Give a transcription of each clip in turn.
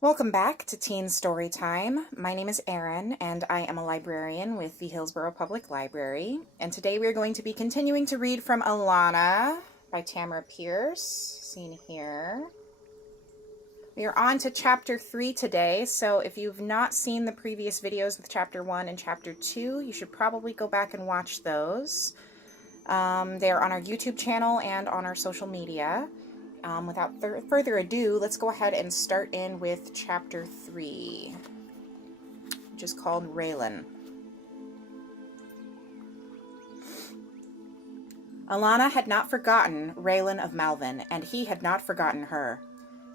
Welcome back to Teen Storytime. My name is Aryn, and I am a librarian with the Hillsboro Public Library. And today we are going to be continuing to read from Alanna by Tamora Pierce, seen here. We are on to Chapter 3 today, so if you've not seen the previous videos with Chapter 1 and Chapter 2, you should probably go back and watch those. They are on our YouTube channel and on our social media. Without further ado, let's go ahead and start in with Chapter 3, which is called Raylan. Alanna had not forgotten Raylan of Malvern, and he had not forgotten her.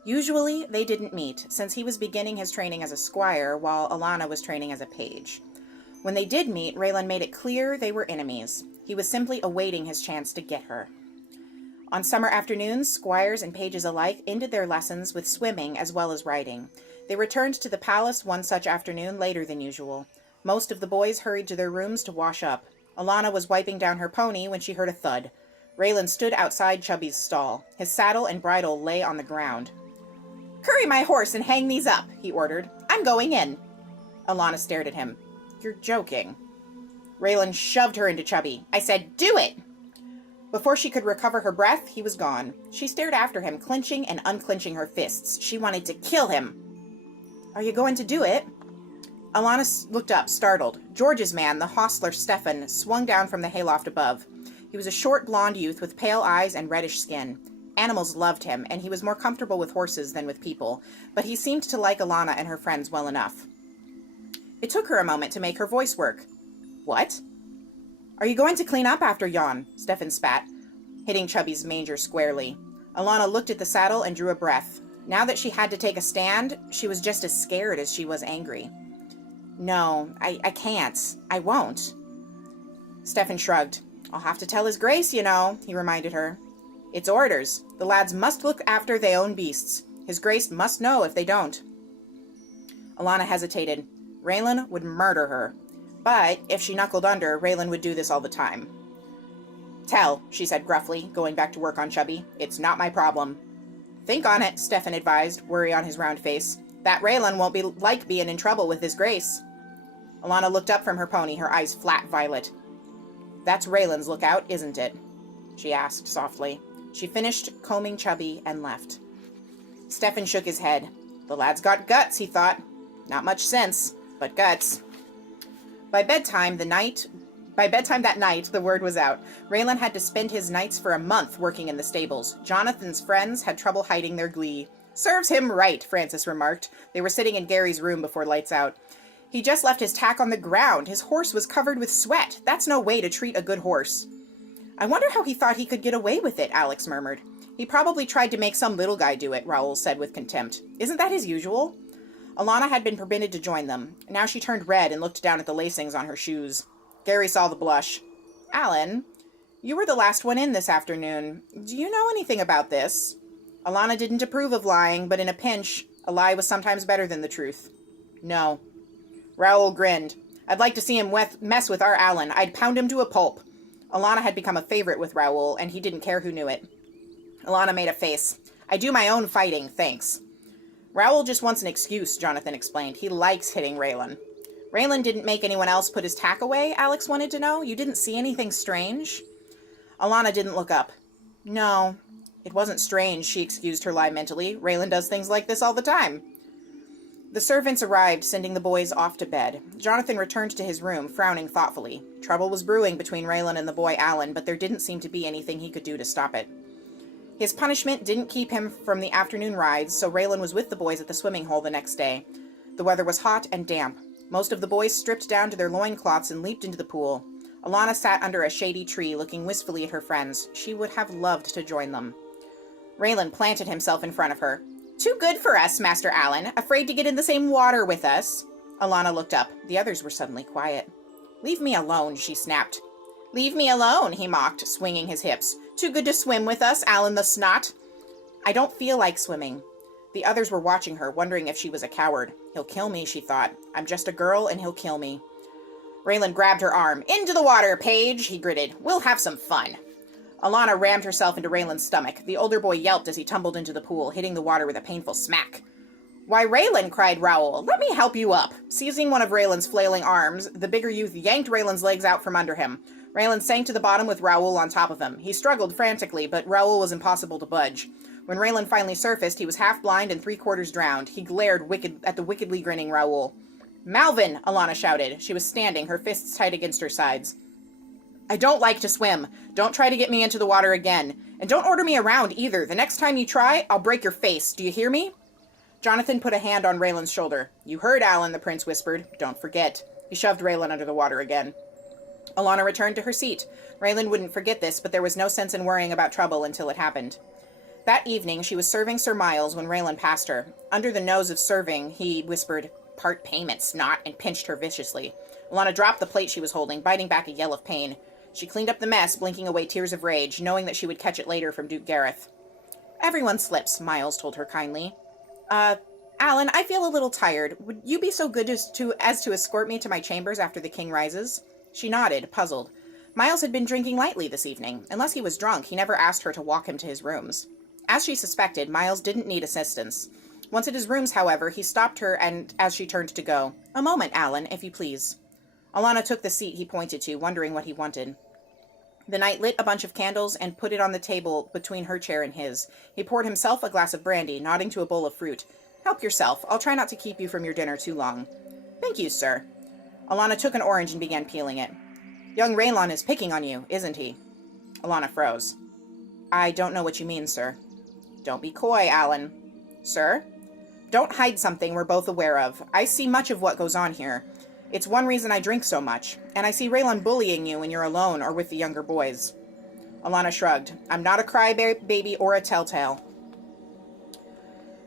Usually, they didn't meet, since he was beginning his training as a squire, while Alanna was training as a page. When they did meet, Raylan made it clear they were enemies. He was simply awaiting his chance to get her. On summer afternoons, squires and pages alike ended their lessons with swimming as well as riding. They returned to the palace one such afternoon later than usual. Most of the boys hurried to their rooms to wash up. Alanna was wiping down her pony when she heard a thud. Raylan stood outside Chubby's stall. His saddle and bridle lay on the ground. "Curry my horse and hang these up," he ordered. "I'm going in." Alanna stared at him. "You're joking." Raylan shoved her into Chubby. "I said, do it!" Before she could recover her breath, he was gone. She stared after him, clenching and unclenching her fists. She wanted to kill him. "Are you going to do it?" Alanna looked up, startled. George's man, the hostler Stefan, swung down from the hayloft above. He was a short blond youth with pale eyes and reddish skin. Animals loved him, and he was more comfortable with horses than with people, but he seemed to like Alanna and her friends well enough. It took her a moment to make her voice work. "What?" "Are you going to clean up after yon?" Stefan spat, hitting Chubby's manger squarely. Alanna looked at the saddle and drew a breath. Now that she had to take a stand, she was just as scared as she was angry. "No, I can't. I won't." Stefan shrugged. "I'll have to tell his grace, you know," he reminded her. "It's orders. The lads must look after their own beasts. His grace must know if they don't." Alanna hesitated. Raylan would murder her. But if she knuckled under, Raylan would do this all the time. "Tell," she said gruffly, going back to work on Chubby. "It's not my problem." "Think on it," Stefan advised, worry on his round face. "That Raylan won't like being in trouble with his grace." Alanna looked up from her pony, her eyes flat violet. "That's Raylan's lookout, isn't it?" she asked softly. She finished combing Chubby and left. Stefan shook his head. The lad's got guts, he thought. Not much sense, but guts. By bedtime that night, the word was out. Raylan had to spend his nights for a month working in the stables. Jonathan's friends had trouble hiding their glee. "Serves him right," Francis remarked. They were sitting in Gary's room before lights out. "He just left his tack on the ground. His horse was covered with sweat. That's no way to treat a good horse." "I wonder how he thought he could get away with it," Alex murmured. "He probably tried to make some little guy do it," Raoul said with contempt. "Isn't that his usual?" Alanna had been permitted to join them. Now she turned red and looked down at the lacings on her shoes. Gary saw the blush. "Alan, you were the last one in this afternoon. Do you know anything about this?" Alanna didn't approve of lying, but in a pinch, a lie was sometimes better than the truth. "No." Raoul grinned. "I'd like to see him mess with our Alan. I'd pound him to a pulp." Alanna had become a favorite with Raoul, and he didn't care who knew it. Alanna made a face. "I do my own fighting, thanks." "Raoul just wants an excuse," Jonathan explained. "He likes hitting Raylan." "Raylan didn't make anyone else put his tack away?" Alex wanted to know. "You didn't see anything strange?" Alanna didn't look up. "No, it wasn't strange," she excused her lie mentally. "Raylan does things like this all the time." The servants arrived, sending the boys off to bed. Jonathan returned to his room, frowning thoughtfully. Trouble was brewing between Raylan and the boy Alan, but there didn't seem to be anything he could do to stop it. His punishment didn't keep him from the afternoon rides, so Raylan was with the boys at the swimming hole the next day. The weather was hot and damp. Most of the boys stripped down to their loincloths and leaped into the pool. Alanna sat under a shady tree, looking wistfully at her friends. She would have loved to join them. Raylan planted himself in front of her. "Too good for us, Master Alan. Afraid to get in the same water with us." Alanna looked up. The others were suddenly quiet. "Leave me alone," she snapped. "Leave me alone," he mocked, swinging his hips. "Too good to swim with us, Alan the Snot." "I don't feel like swimming." The others were watching her, wondering if she was a coward. "He'll kill me," she thought. "I'm just a girl, and he'll kill me." Raylan grabbed her arm. "Into the water, Paige," he gritted. "We'll have some fun." Alanna rammed herself into Raylan's stomach. The older boy yelped as he tumbled into the pool, hitting the water with a painful smack. Why, Raylan, cried Raoul, let me help you up. Seizing one of Raylan's flailing arms, the bigger youth yanked Raylan's legs out from under him. Raylan sank to the bottom with Raoul on top of him. He struggled frantically, but Raoul was impossible to budge. When Raylan finally surfaced, he was half blind and 3/4 drowned. He glared at the wickedly grinning Raoul. Malvin, Alanna shouted. She was standing, her fists tight against her sides. I don't like to swim. Don't try to get me into the water again. And don't order me around either. The next time you try, I'll break your face. Do you hear me? Jonathan put a hand on Raylan's shoulder. You heard, Alan, the prince whispered. Don't forget. He shoved Raylan under the water again. Alanna returned to her seat. Raylan wouldn't forget this, but there was no sense in worrying about trouble until it happened. That evening, she was serving Sir Miles when Raylan passed her. Under the nose of serving, he whispered, Part payment, snot, and pinched her viciously. Alanna dropped the plate she was holding, biting back a yell of pain. She cleaned up the mess, blinking away tears of rage, knowing that she would catch it later from Duke Gareth. Everyone slips, Miles told her kindly. Alan, I feel a little tired. Would you be so good as to escort me to my chambers after the king rises? She nodded, puzzled. Miles had been drinking lightly this evening. Unless he was drunk, he never asked her to walk him to his rooms. As she suspected, Miles didn't need assistance. Once at his rooms, however, he stopped her and as she turned to go, A moment, Alan, if you please. Alanna took the seat he pointed to, wondering what he wanted. The knight lit a bunch of candles and put it on the table between her chair and his. He poured himself a glass of brandy, nodding to a bowl of fruit. Help yourself. I'll try not to keep you from your dinner too long. Thank you, sir. Alanna took an orange and began peeling it. Young Raylan is picking on you, isn't he? Alanna froze. I don't know what you mean, sir. Don't be coy, Alan. Sir? Don't hide something we're both aware of. I see much of what goes on here. It's one reason I drink so much, and I see Raylan bullying you when you're alone or with the younger boys. Alanna shrugged. I'm not a crybaby or a telltale.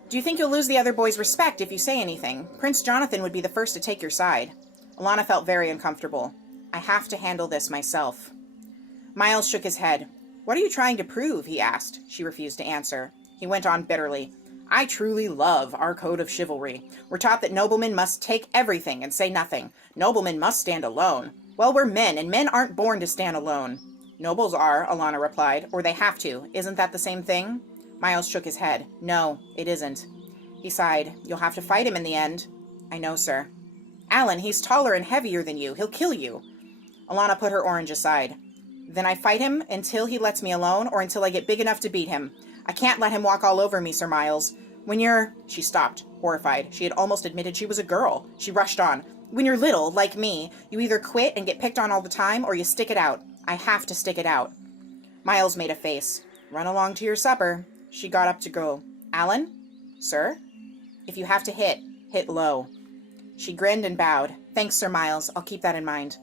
Do you think you'll lose the other boys' respect if you say anything? Prince Jonathan would be the first to take your side. Alanna felt very uncomfortable. I have to handle this myself. Miles shook his head. What are you trying to prove? He asked. She refused to answer. He went on bitterly. I truly love our code of chivalry. We're taught that noblemen must take everything and say nothing. Noblemen must stand alone. Well, we're men, and men aren't born to stand alone. Nobles are, Alanna replied, or they have to. Isn't that the same thing? Miles shook his head. No, it isn't. He sighed. You'll have to fight him in the end. I know, sir. Alan, he's taller and heavier than you. He'll kill you. Alanna put her orange aside. Then I fight him until he lets me alone or until I get big enough to beat him. I can't let him walk all over me, Sir Miles. When you're... She stopped, horrified. She had almost admitted she was a girl. She rushed on. When you're little, like me, you either quit and get picked on all the time or you stick it out. I have to stick it out. Miles made a face. Run along to your supper. She got up to go. Alan? Sir? If you have to hit low. She grinned and bowed. Thanks, Sir Miles. I'll keep that in mind.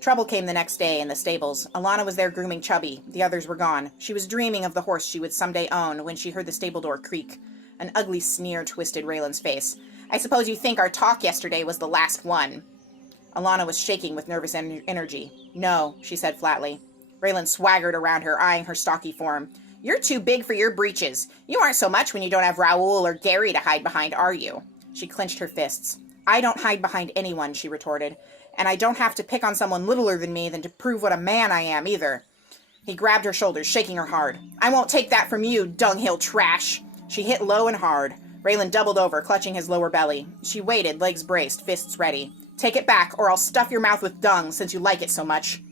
Trouble came the next day in the stables. Alanna was there grooming Chubby. The others were gone. She was dreaming of the horse she would someday own when she heard the stable door creak. An ugly sneer twisted Raylan's face. I suppose you think our talk yesterday was the last one. Alanna was shaking with nervous energy. No, she said flatly. Raylan swaggered around her, eyeing her stocky form. You're too big for your breeches. You aren't so much when you don't have Raoul or Gary to hide behind, are you? She clenched her fists. I don't hide behind anyone, she retorted. And I don't have to pick on someone littler than me than to prove what a man I am, either. He grabbed her shoulders, shaking her hard. I won't take that from you, dunghill trash. She hit low and hard. Raylan doubled over, clutching his lower belly. She waited, legs braced, fists ready. Take it back, or I'll stuff your mouth with dung, since you like it so much.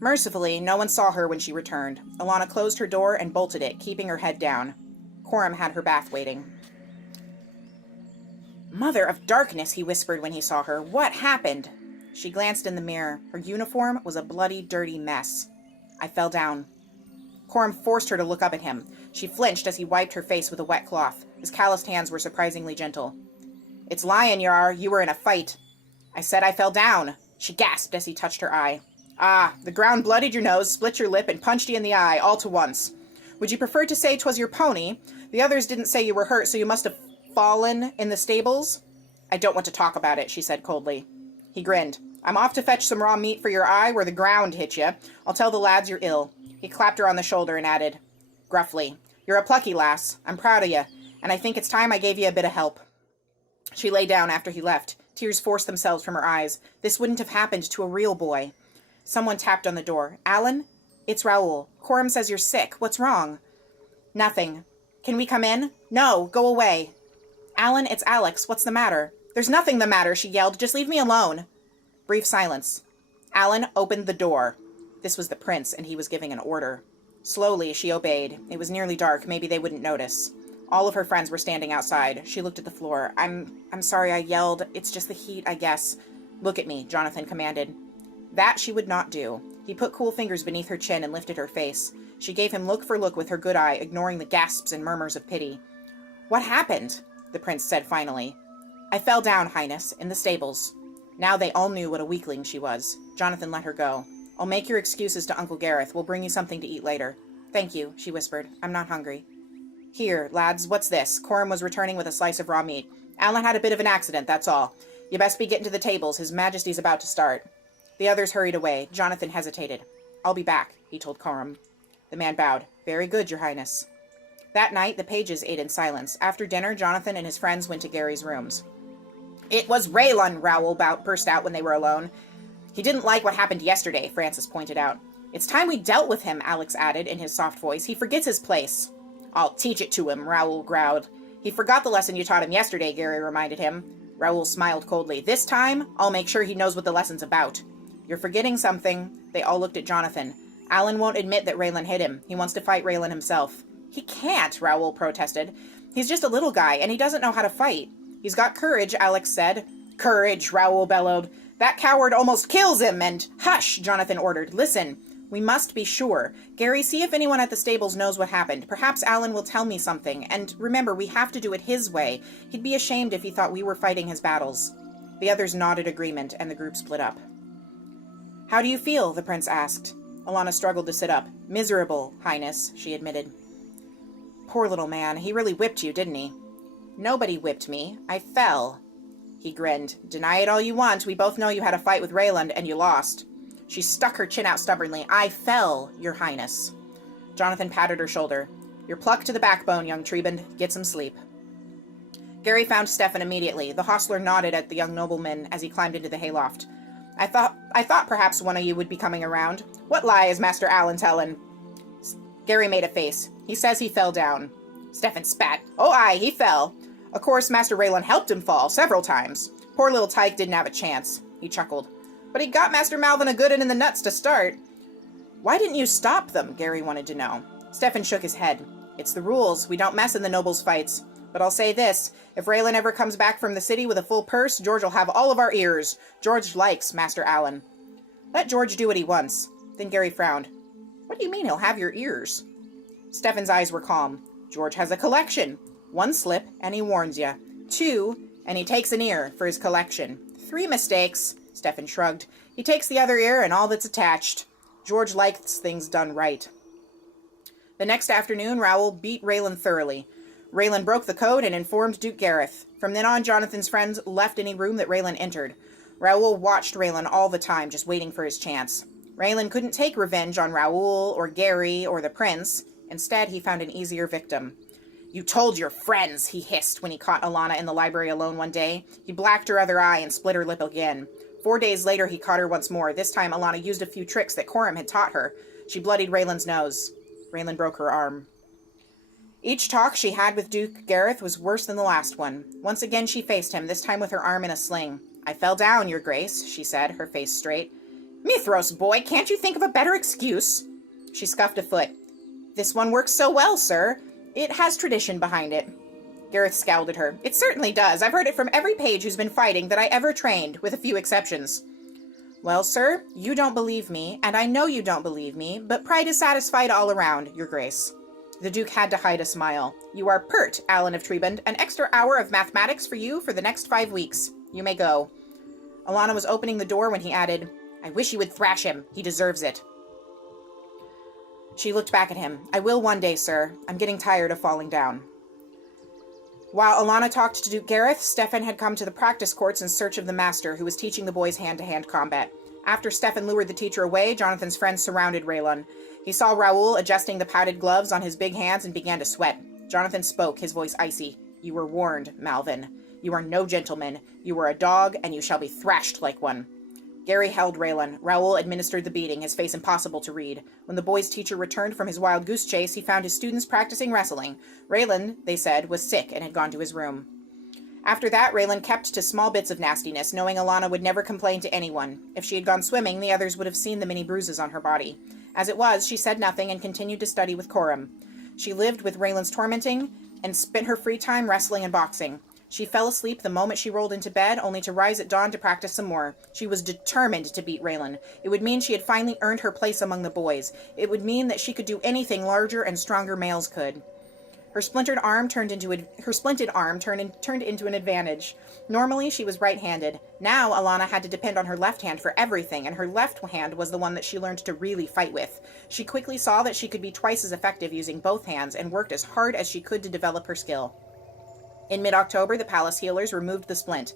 Mercifully, no one saw her when she returned. Alanna closed her door and bolted it, keeping her head down. Coram had her bath waiting. Mother of darkness, he whispered when he saw her. What happened? She glanced in the mirror. Her uniform was a bloody, dirty mess. I fell down. Coram forced her to look up at him. She flinched as he wiped her face with a wet cloth. His calloused hands were surprisingly gentle. It's lying, you were in a fight. I said I fell down. She gasped as he touched her eye. Ah, the ground blooded your nose, split your lip, and punched you in the eye, all to once. Would you prefer to say 'twas your pony? The others didn't say you were hurt, so you must have fallen in the stables? I don't want to talk about it, she said coldly. He grinned. I'm off to fetch some raw meat for your eye where the ground hit you. I'll tell the lads you're ill. He clapped her on the shoulder and added, gruffly, You're a plucky lass. I'm proud of you, and I think it's time I gave you a bit of help. She lay down after he left. Tears forced themselves from her eyes. This wouldn't have happened to a real boy. Someone tapped on the door. Alan? It's Raoul. Coram says you're sick. What's wrong? Nothing. Can we come in? No, go away. Alan, it's Alex. What's the matter? There's nothing the matter, she yelled. Just leave me alone. Brief silence. Alan opened the door. This was the prince, and he was giving an order. Slowly, she obeyed. It was nearly dark. Maybe they wouldn't notice. All of her friends were standing outside. She looked at the floor. I'm sorry I yelled. It's just the heat, I guess. Look at me, Jonathan commanded. That she would not do. He put cool fingers beneath her chin and lifted her face. She gave him look for look with her good eye, ignoring the gasps and murmurs of pity. What happened? The prince said finally. I fell down, Highness, in the stables. Now they all knew what a weakling she was. Jonathan let her go. I'll make your excuses to Uncle Gareth. We'll bring you something to eat later. Thank you, she whispered. I'm not hungry. Here, lads, what's this? Coram was returning with a slice of raw meat. Alan had a bit of an accident, that's all. You best be getting to the tables. His Majesty's about to start. The others hurried away. Jonathan hesitated. I'll be back, he told Coram. The man bowed. Very good, your highness. That night, the pages ate in silence. After dinner, Jonathan and his friends went to Gary's rooms. It was Raylan, Raoul burst out when they were alone. He didn't like what happened yesterday, Francis pointed out. It's time we dealt with him, Alex added in his soft voice. He forgets his place. I'll teach it to him, Raoul growled. He forgot the lesson you taught him yesterday, Gary reminded him. Raoul smiled coldly. This time, I'll make sure he knows what the lesson's about. You're forgetting something. They all looked at Jonathan. Alan won't admit that Raylan hit him. He wants to fight Raylan himself. He can't, Raoul protested. He's just a little guy, and he doesn't know how to fight. He's got courage, Alex said. Courage, Raoul bellowed. That coward almost kills him, and— Hush, Jonathan ordered. Listen, we must be sure. Gary, see if anyone at the stables knows what happened. Perhaps Alan will tell me something. And remember, we have to do it his way. He'd be ashamed if he thought we were fighting his battles. The others nodded agreement, and the group split up. How do you feel? The prince asked. Alanna struggled to sit up. Miserable, Highness, she admitted. Poor little man. He really whipped you, didn't he? Nobody whipped me. I fell. He grinned. Deny it all you want. We both know you had a fight with Raylan, and you lost. She stuck her chin out stubbornly. I fell, your highness. Jonathan patted her shoulder. You're plucked to the backbone, young Trebund. Get some sleep. Gary found Stefan immediately. The hostler nodded at the young nobleman as he climbed into the hayloft. I thought perhaps one of you would be coming around. What lie is Master Alan telling? Gary made a face. He says he fell down. Stefan spat. Oh, aye, he fell. Of course, Master Raylan helped him fall several times. Poor little tyke didn't have a chance. He chuckled. But he got Master Malvin a good 'un in the nuts to start. Why didn't you stop them? Gary wanted to know. Stefan shook his head. It's the rules. We don't mess in the nobles' fights. But I'll say this. If Raylan ever comes back from the city with a full purse, George will have all of our ears. George likes Master Alan. Let George do what he wants. Then Gary frowned. What do you mean he'll have your ears? Stefan's eyes were calm. George has a collection. 1 slip, and he warns you. 2, and he takes an ear for his collection. 3 mistakes. Stefan shrugged. He takes the other ear and all that's attached. George likes things done right. The next afternoon, Raoul beat Raylan thoroughly. Raylan broke the code and informed Duke Gareth. From then on, Jonathan's friends left any room that Raylan entered. Raoul watched Raylan all the time, just waiting for his chance. Raylan couldn't take revenge on Raoul or Gary or the prince. Instead, he found an easier victim. You told your friends, he hissed when he caught Alanna in the library alone one day. He blacked her other eye and split her lip again. 4 days later, he caught her once more. This time, Alanna used a few tricks that Coram had taught her. She bloodied Raylan's nose. Raylan broke her arm. Each talk she had with Duke Gareth was worse than the last one. Once again, she faced him, this time with her arm in a sling. I fell down, your grace, she said, her face straight. Mithros, boy, can't you think of a better excuse? She scuffed a foot. This one works so well, sir. It has tradition behind it. Gareth scowled at her. It certainly does. I've heard it from every page who's been fighting that I ever trained, with a few exceptions. Well, sir, you don't believe me, and I know you don't believe me, but pride is satisfied all around, your grace. The Duke had to hide a smile. You are pert, Alan of Trebund. An extra hour of mathematics for you for the next 5 weeks. You may go. Alanna was opening the door when he added, I wish you would thrash him. He deserves it. She looked back at him. I will one day, sir. I'm getting tired of falling down. While Alanna talked to Duke Gareth, Stefan had come to the practice courts in search of the master, who was teaching the boys hand-to-hand combat. After Stefan lured the teacher away, Jonathan's friends surrounded Raylan. He saw Raoul adjusting the padded gloves on his big hands and began to sweat. Jonathan spoke, his voice icy. You were warned, Malvin. You are no gentleman. You are a dog, and you shall be thrashed like one. Gary held Raylan. Raoul administered the beating, his face impossible to read. When the boy's teacher returned from his wild goose chase, he found his students practicing wrestling. Raylan, they said, was sick and had gone to his room. After that, Raylan kept to small bits of nastiness, knowing Alanna would never complain to anyone. If she had gone swimming, the others would have seen the many bruises on her body. As it was, she said nothing and continued to study with Coram. She lived with Raylan's tormenting and spent her free time wrestling and boxing. She fell asleep the moment she rolled into bed, only to rise at dawn to practice some more. She was determined to beat Raylan. It would mean she had finally earned her place among the boys. It would mean that she could do anything larger and stronger males could. Her splintered arm turned into an advantage. Normally, she was right-handed. Now, Alanna had to depend on her left hand for everything, and her left hand was the one that she learned to really fight with. She quickly saw that she could be twice as effective using both hands, and worked as hard as she could to develop her skill. In mid-October, the palace healers removed the splint.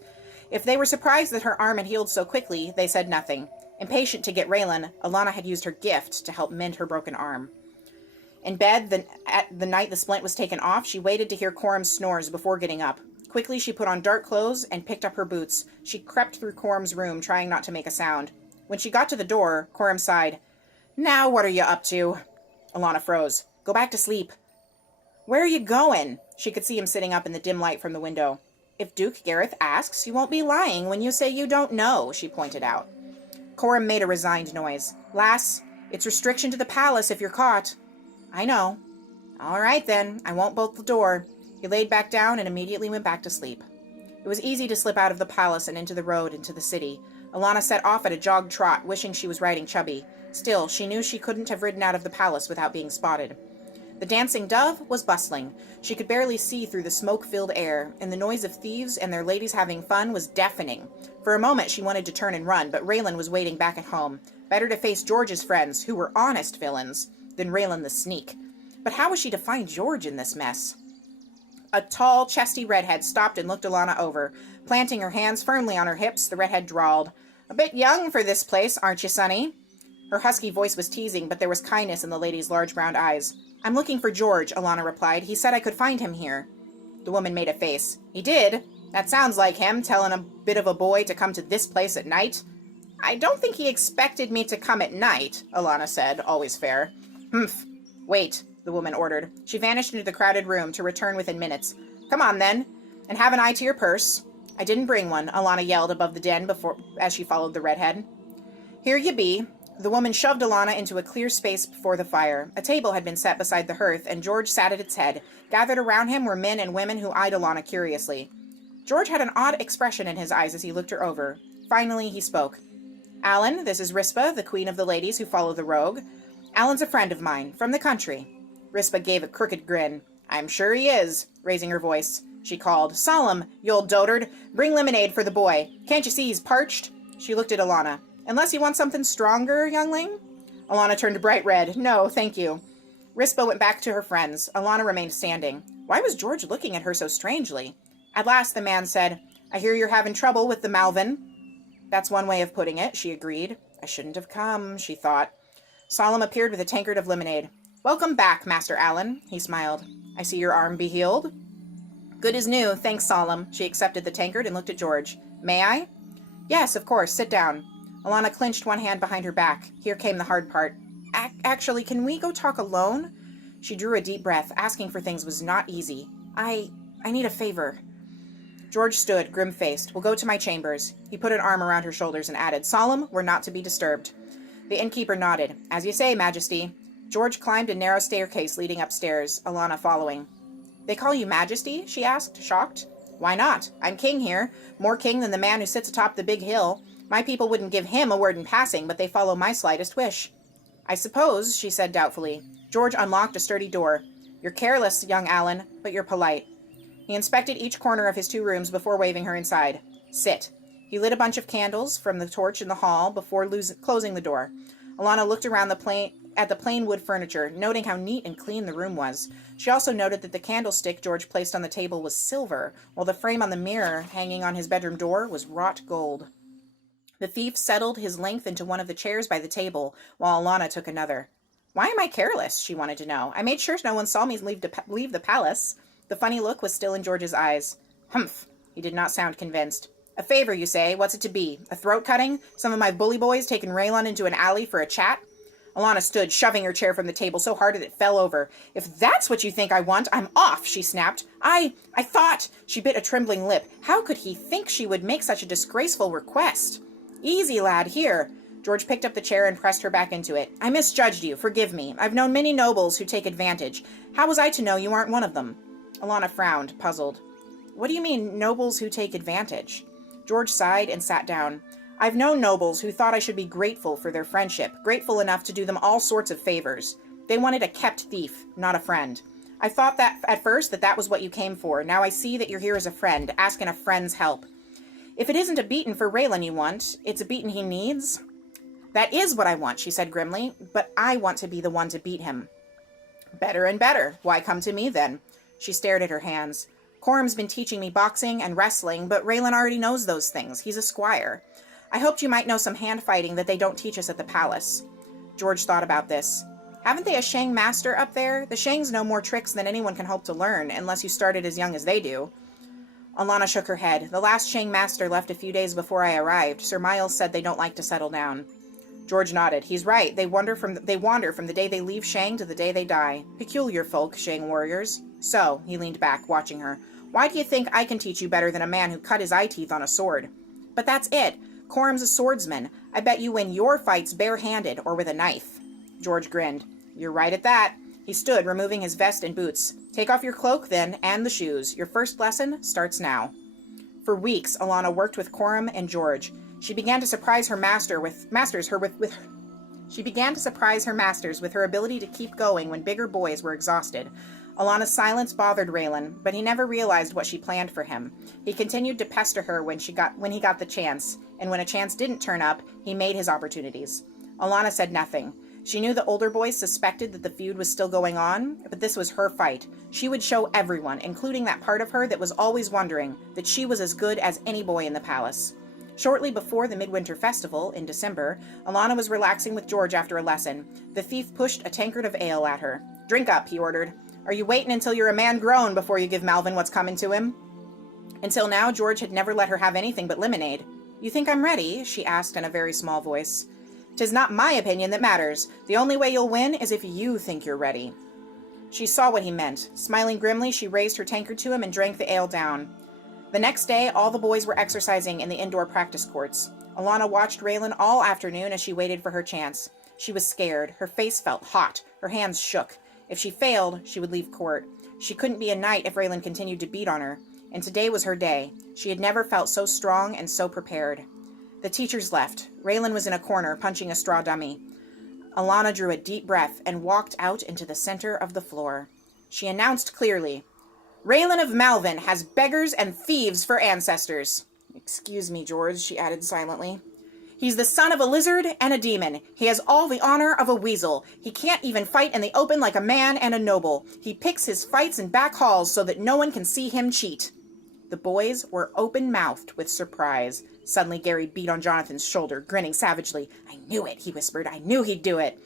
If they were surprised that her arm had healed so quickly, they said nothing. Impatient to get Raylan, Alanna had used her gift to help mend her broken arm. In bed, the night the splint was taken off, she waited to hear Coram's snores before getting up. Quickly, she put on dark clothes and picked up her boots. She crept through Coram's room, trying not to make a sound. When she got to the door, Coram sighed. "Now what are you up to?" Alanna froze. "Go back to sleep." "Where are you going?" She could see him sitting up in the dim light from the window. "If Duke Gareth asks, you won't be lying when you say you don't know," she pointed out. Coram made a resigned noise. "Lass, it's restriction to the palace if you're caught." "I know." "All right, then. I won't bolt the door." He laid back down and immediately went back to sleep. It was easy to slip out of the palace and into the road into the city. Alanna set off at a jog trot, wishing she was riding Chubby. Still, she knew she couldn't have ridden out of the palace without being spotted. The Dancing Dove was bustling. She could barely see through the smoke-filled air, and the noise of thieves and their ladies having fun was deafening. For a moment she wanted to turn and run, but Raylan was waiting back at home. Better to face George's friends, who were honest villains, than Raylan the sneak. But how was she to find George in this mess? A tall, chesty redhead stopped and looked Alanna over. Planting her hands firmly on her hips, the redhead drawled, "A bit young for this place, aren't you, sonny?" Her husky voice was teasing, but there was kindness in the lady's large brown eyes. "I'm looking for George," Alanna replied. "He said I could find him here." The woman made a face. "He did? That sounds like him, telling a bit of a boy to come to this place at night." "I don't think he expected me to come at night," Alanna said, always fair. "Humph. Wait," the woman ordered. She vanished into the crowded room, to return within minutes. "Come on, then, and have an eye to your purse." "I didn't bring one," Alanna yelled above the din as she followed the redhead. "Here you be." The woman shoved Alanna into a clear space before the fire. A table had been set beside the hearth, and George sat at its head. Gathered around him were men and women who eyed Alanna curiously. George had an odd expression in his eyes as he looked her over. Finally, he spoke. "Alan, this is Rispa, the queen of the ladies who follow the rogue. Alan's a friend of mine, from the country." Rispa gave a crooked grin. "I'm sure he is," raising her voice. She called, "Solemn, you old dotard, bring lemonade for the boy. Can't you see he's parched?" She looked at Alanna. "Unless you want something stronger, youngling?" Alanna turned bright red. "No, thank you." Rispa went back to her friends. Alanna remained standing. Why was George looking at her so strangely? At last the man said, "I hear you're having trouble with the Malvin." "That's one way of putting it," she agreed. I shouldn't have come, she thought. Solemn appeared with a tankard of lemonade. "Welcome back, Master Alan," he smiled. "I see your arm be healed." "Good as new, thanks, Solemn." She accepted the tankard and looked at George. "May I?" "Yes, of course. Sit down." Alanna clenched one hand behind her back. Here came the hard part. Actually, can we go talk alone?" She drew a deep breath. Asking for things was not easy. I need a favor." George stood, grim-faced. "We'll go to my chambers." He put an arm around her shoulders and added, "Solemn, we're not to be disturbed." The innkeeper nodded. "As you say, Majesty." George climbed a narrow staircase leading upstairs, Alanna following. "They call you Majesty?" she asked, shocked. "Why not? I'm king here. More king than the man who sits atop the big hill. My people wouldn't give him a word in passing, but they follow my slightest wish." "I suppose," she said doubtfully. George unlocked a sturdy door. "You're careless, young Alan, but you're polite." He inspected each corner of his 2 rooms before waving her inside. "Sit." He lit a bunch of candles from the torch in the hall before closing the door. Alanna looked around at the plain wood furniture, noting how neat and clean the room was. She also noted that the candlestick George placed on the table was silver, while the frame on the mirror hanging on his bedroom door was wrought gold. The thief settled his length into one of the chairs by the table, while Alanna took another. "Why am I careless?" she wanted to know. "I made sure no one saw me leave the palace." The funny look was still in George's eyes. "Humph." He did not sound convinced. "A favor, you say? What's it to be? A throat cutting? Some of my bully boys taking Raylan into an alley for a chat?" Alanna stood, shoving her chair from the table so hard that it fell over. "If that's what you think I want, I'm off," she snapped. I thought," she bit a trembling lip. How could he think she would make such a disgraceful request? "Easy, lad, here." George picked up the chair and pressed her back into it. "I misjudged you. Forgive me. I've known many nobles who take advantage. How was I to know you aren't one of them?" Alanna frowned, puzzled. "What do you mean, nobles who take advantage?" George sighed and sat down. "I've known nobles who thought I should be grateful for their friendship, grateful enough to do them all sorts of favors. They wanted a kept thief, not a friend. I thought that at first that was what you came for. Now I see that you're here as a friend, asking a friend's help. If it isn't a beating for Raylan you want, it's a beating he needs." "That is what I want," she said grimly, "but I want to be the one to beat him." "Better and better. Why come to me, then?" She stared at her hands. "Coram's been teaching me boxing and wrestling, but Raylan already knows those things. He's a squire. I hoped you might know some hand fighting that they don't teach us at the palace." George thought about this. "Haven't they a Shang master up there? The Shangs know more tricks than anyone can hope to learn, unless you started as young as they do." Alanna shook her head. "The last Shang master left a few days before I arrived. Sir Miles said they don't like to settle down." George nodded. "He's right. They wander from the day they leave Shang to the day they die. Peculiar folk, Shang warriors." "So," he leaned back, watching her, "why do you think I can teach you better than a man who cut his eye teeth on a sword?" "But that's it. Coram's a swordsman. I bet you win your fights bare-handed or with a knife." George grinned. "You're right at that." He stood, removing his vest and boots. "Take off your cloak, then, and the shoes. Your first lesson starts now." For weeks, Alanna worked with Coram and George. She began to surprise her masters with her ability to keep going when bigger boys were exhausted. Alanna's silence bothered Raylan, but he never realized what she planned for him. He continued to pester her when he got the chance, and when a chance didn't turn up, he made his opportunities. Alanna said nothing. She knew the older boys suspected that the feud was still going on, but this was her fight. She would show everyone, including that part of her that was always wondering, that she was as good as any boy in the palace. Shortly before the Midwinter Festival, in December, Alanna was relaxing with George after a lesson. The thief pushed a tankard of ale at her. "Drink up," he ordered. "Are you waiting until you're a man grown before you give Malvin what's coming to him?" Until now, George had never let her have anything but lemonade. "You think I'm ready?" she asked in a very small voice. "'Tis not my opinion that matters. The only way you'll win is if you think you're ready." She saw what he meant. Smiling grimly, she raised her tankard to him and drank the ale down. The next day, all the boys were exercising in the indoor practice courts. Alanna watched Raylan all afternoon as she waited for her chance. She was scared. Her face felt hot. Her hands shook. If she failed, she would leave court. She couldn't be a knight if Raylan continued to beat on her. And today was her day. She had never felt so strong and so prepared. The teachers left. Raylan was in a corner, punching a straw dummy. Alanna drew a deep breath and walked out into the center of the floor. She announced clearly, "Raylan of Malvin has beggars and thieves for ancestors." "Excuse me, George," she added silently. "He's the son of a lizard and a demon. He has all the honor of a weasel. He can't even fight in the open like a man and a noble. He picks his fights in back halls so that no one can see him cheat." The boys were open-mouthed with surprise. Suddenly Gary beat on Jonathan's shoulder, grinning savagely. "I knew it," he whispered. "I knew he'd do it."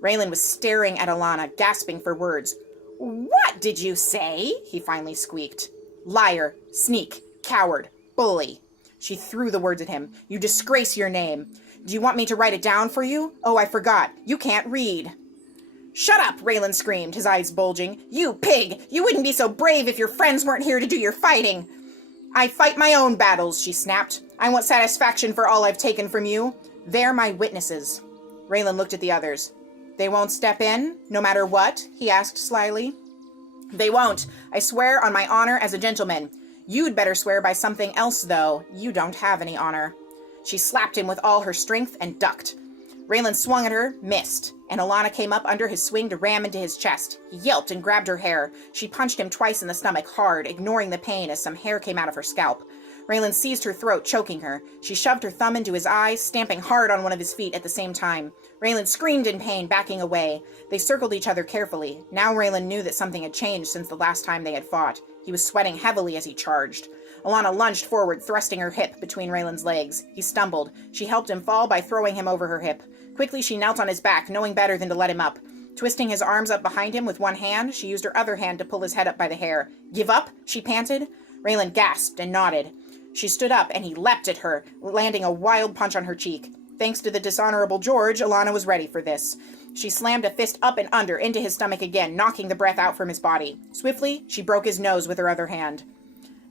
Raylan was staring at Alanna, gasping for words. "What did you say?" he finally squeaked. "Liar, sneak, coward, bully." She threw the words at him. "You disgrace your name. Do you want me to write it down for you? Oh, I forgot. You can't read." "Shut up!" Raylan screamed, his eyes bulging. "You pig! You wouldn't be so brave if your friends weren't here to do your fighting." "I fight my own battles," she snapped. "I want satisfaction for all I've taken from you. They're my witnesses." Raylan looked at the others. "They won't step in, no matter what?" he asked slyly. "They won't. I swear on my honor as a gentleman. You'd better swear by something else, though. You don't have any honor." She slapped him with all her strength and ducked. Raylan swung at her, missed, and Alanna came up under his swing to ram into his chest. He yelped and grabbed her hair. She punched him twice in the stomach hard, ignoring the pain as some hair came out of her scalp. Raylan seized her throat, choking her. She shoved her thumb into his eye, stamping hard on one of his feet at the same time. Raylan screamed in pain, backing away. They circled each other carefully. Now Raylan knew that something had changed since the last time they had fought. He was sweating heavily as he charged. Alanna lunged forward, thrusting her hip between Raylan's legs. He stumbled. She helped him fall by throwing him over her hip. Quickly she knelt on his back, knowing better than to let him up. Twisting his arms up behind him with one hand, she used her other hand to pull his head up by the hair. "Give up?" she panted. Raylan gasped and nodded. She stood up, and he leapt at her, landing a wild punch on her cheek. Thanks to the dishonorable George, Alanna was ready for this. She slammed a fist up and under into his stomach again, knocking the breath out from his body. Swiftly, she broke his nose with her other hand.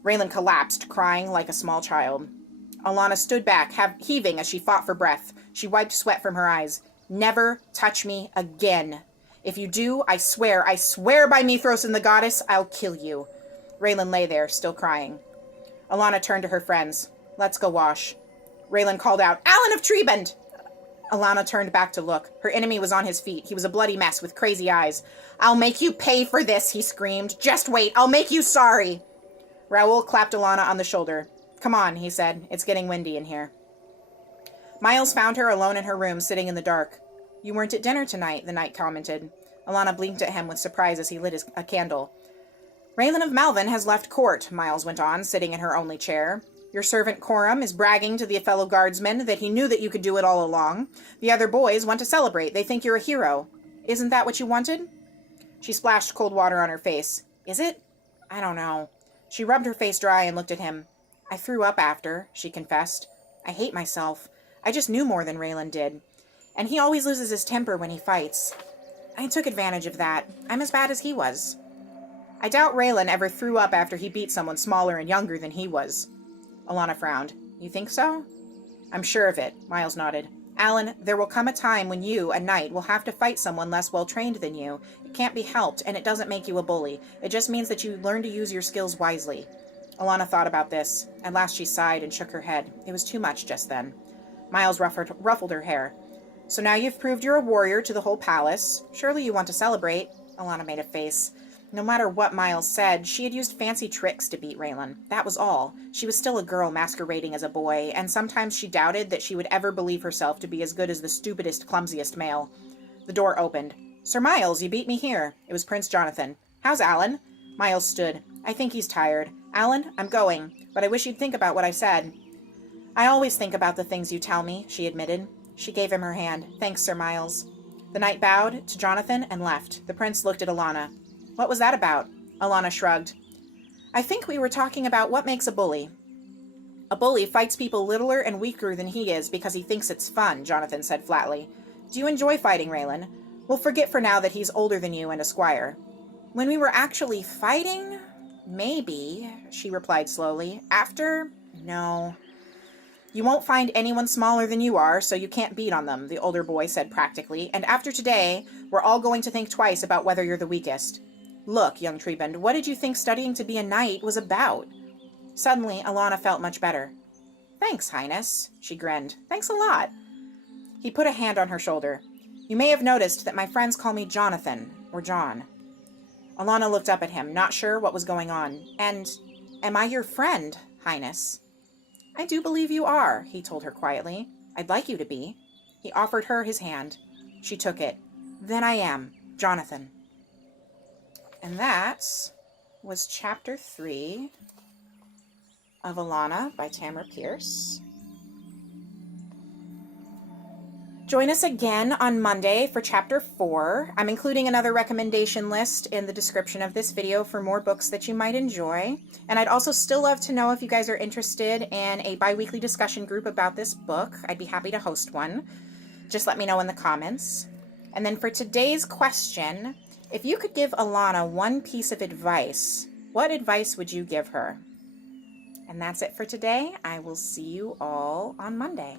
Raylan collapsed, crying like a small child. Alanna stood back, heaving as she fought for breath. She wiped sweat from her eyes. Never touch me again. If you do, I swear by Mithros and the goddess, I'll kill you. Raylan lay there, still crying. Alanna turned to her friends. Let's go wash. Raylan called out, Alan of Trebend! Alanna turned back to look. Her enemy was on his feet. He was a bloody mess with crazy eyes. I'll make you pay for this, he screamed. Just wait, I'll make you sorry. Raoul clapped Alanna on the shoulder. Come on, he said. It's getting windy in here. Miles found her alone in her room, sitting in the dark. You weren't at dinner tonight, the knight commented. Alanna blinked at him with surprise as he lit a candle. Raylan of Malvin has left court, Miles went on, sitting in her only chair. Your servant Coram is bragging to the fellow guardsmen that he knew that you could do it all along. The other boys want to celebrate. They think you're a hero. Isn't that what you wanted? She splashed cold water on her face. Is it? I don't know. She rubbed her face dry and looked at him. I threw up after, she confessed. I hate myself. I just knew more than Raylan did. And he always loses his temper when he fights. I took advantage of that. I'm as bad as he was. I doubt Raylan ever threw up after he beat someone smaller and younger than he was. Alanna frowned. You think so? I'm sure of it, Miles nodded. Alan, there will come a time when you, a knight, will have to fight someone less well-trained than you. It can't be helped, and it doesn't make you a bully. It just means that you learn to use your skills wisely. Alanna thought about this. At last she sighed and shook her head. It was too much just then. Miles ruffled her hair. So now you've proved you're a warrior to the whole palace. Surely you want to celebrate. Alanna made a face. No matter what Miles said, she had used fancy tricks to beat Raylan. That was all. She was still a girl masquerading as a boy, and sometimes she doubted that she would ever believe herself to be as good as the stupidest, clumsiest male. The door opened. Sir Miles, you beat me here. It was Prince Jonathan. How's Alan? Miles stood. I think he's tired. Alan, I'm going, but I wish you'd think about what I said. I always think about the things you tell me, she admitted. She gave him her hand. Thanks, Sir Miles. The knight bowed to Jonathan and left. The prince looked at Alanna. What was that about? Alanna shrugged. I think we were talking about what makes a bully. A bully fights people littler and weaker than he is because he thinks it's fun, Jonathan said flatly. Do you enjoy fighting, Raylan? We'll forget for now that he's older than you and a squire. When we were actually fighting? Maybe, she replied slowly. After? No. You won't find anyone smaller than you are, so you can't beat on them, the older boy said practically. And after today, we're all going to think twice about whether you're the weakest. Look, young Trebend, what did you think studying to be a knight was about? Suddenly, Alanna felt much better. Thanks, Highness, she grinned. Thanks a lot. He put a hand on her shoulder. You may have noticed that my friends call me Jonathan, or John. Alanna looked up at him, not sure what was going on. And, am I your friend, Highness? I do believe you are, he told her quietly. I'd like you to be. He offered her his hand. She took it. Then I am, Jonathan. And that was Chapter 3 of Alanna by Tamora Pierce. Join us again on Monday for Chapter 4. I'm including another recommendation list in the description of this video for more books that you might enjoy. And I'd also still love to know if you guys are interested in a bi-weekly discussion group about this book. I'd be happy to host one. Just let me know in the comments. And then for today's question, if you could give Alanna one piece of advice, what advice would you give her? And that's it for today. I will see you all on Monday.